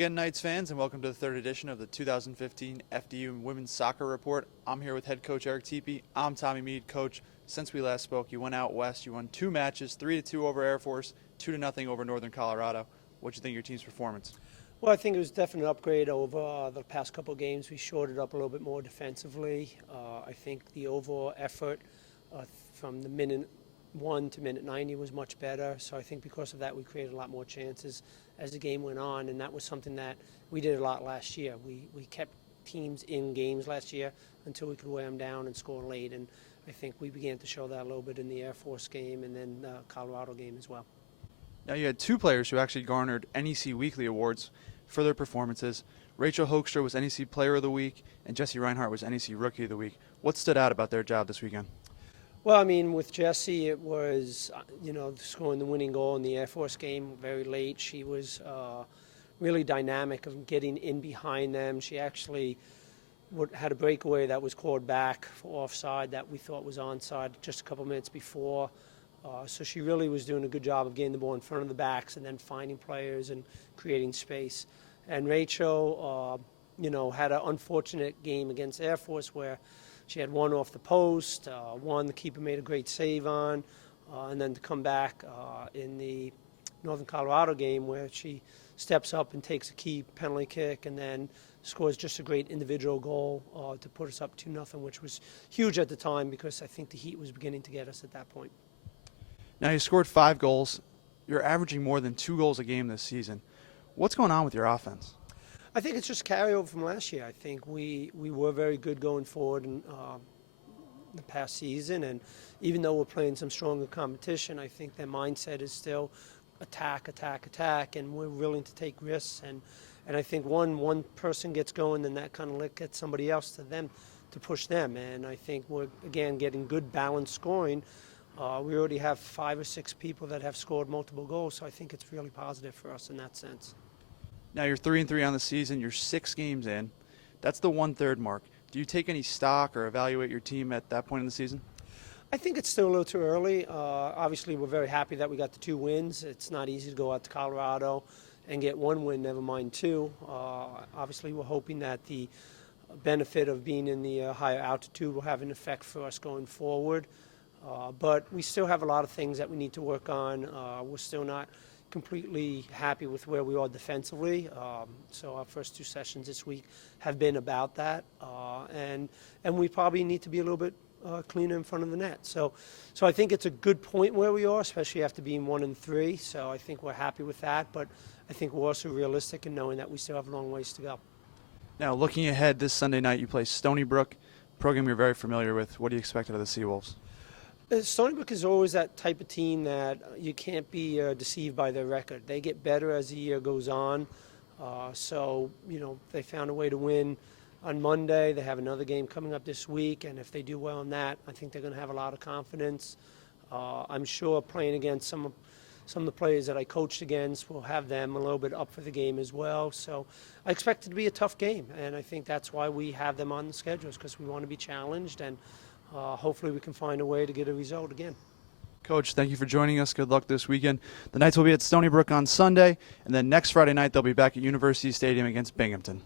again, Knights fans, and welcome to the third edition of the 2015 FDU Women's Soccer Report. I'm here with head coach Eric Teepe. I'm Tommy Mead. Coach, since we last spoke, you went out west. You won 2 matches, 3-2 over Air Force, 2-0 over Northern Colorado. What do you think of your team's performance? Well, I think it was definitely an upgrade over the past couple of games. We shored it up a little bit more defensively. I think the overall effort from the minute 1 to minute 90 was much better. So I think because of that, we created a lot more chances as the game went on, and that was something that we did a lot last year. We kept teams in games last year until we could wear them down and score late, and I think we began to show that a little bit in the Air Force game and then the Colorado game as well. Now, you had 2 players who actually garnered NEC Weekly Awards for their performances. Rachel Hoekstra was NEC Player of the Week, and Jessie Reinhardt was NEC Rookie of the Week. What stood out about their job this weekend? Well, I mean, with Jessie, it was, scoring the winning goal in the Air Force game very late. She was really dynamic of getting in behind them. She actually had a breakaway that was called back for offside that we thought was onside just a couple minutes before. So she really was doing a good job of getting the ball in front of the backs and then finding players and creating space. And Rachel, had an unfortunate game against Air Force where she had one off the post, one the keeper made a great save on, and then to come back in the Northern Colorado game where she steps up and takes a key penalty kick and then scores just a great individual goal to put us up 2-0, which was huge at the time because I think the heat was beginning to get us at that point. Now, you scored 5 goals. You're averaging more than 2 goals a game this season. What's going on with your offense? I think it's just carryover from last year. I think we were very good going forward in the past season, and even though we're playing some stronger competition, I think their mindset is still attack, attack, attack, and we're willing to take risks. And I think one person gets going, then that kind of gets somebody else to push them. And I think we're, again, getting good balanced scoring. We already have 5 or 6 people that have scored multiple goals, so I think it's really positive for us in that sense. Now, you're 3-3 on the season. You're 6 games in. That's the 1/3 mark. Do you take any stock or evaluate your team at that point in the season? I think it's still a little too early. Obviously, we're very happy that we got the 2 wins. It's not easy to go out to Colorado and get 1 win, never mind 2. Obviously, we're hoping that the benefit of being in the higher altitude will have an effect for us going forward. But we still have a lot of things that we need to work on. We're still not completely happy with where we are defensively. So our first 2 sessions this week have been about that. And we probably need to be a little bit cleaner in front of the net. So I think it's a good point where we are, especially after being 1-3. So I think we're happy with that. But I think we're also realistic in knowing that we still have a long ways to go. Now, looking ahead, this Sunday night you play Stony Brook, a program you're very familiar with. What do you expect out of the Seawolves? Stony Brook is always that type of team that you can't be deceived by their record. They get better as the year goes on. They found a way to win on Monday. They have another game coming up this week, and if they do well in that, I think they're going to have a lot of confidence. I'm sure playing against some of the players that I coached against will have them a little bit up for the game as well. So I expect it to be a tough game, and I think that's why we have them on the schedules, because we want to be challenged, and hopefully we can find a way to get a result again. Coach, thank you for joining us. Good luck this weekend. The Knights will be at Stony Brook on Sunday, and then next Friday night they'll be back at University Stadium against Binghamton.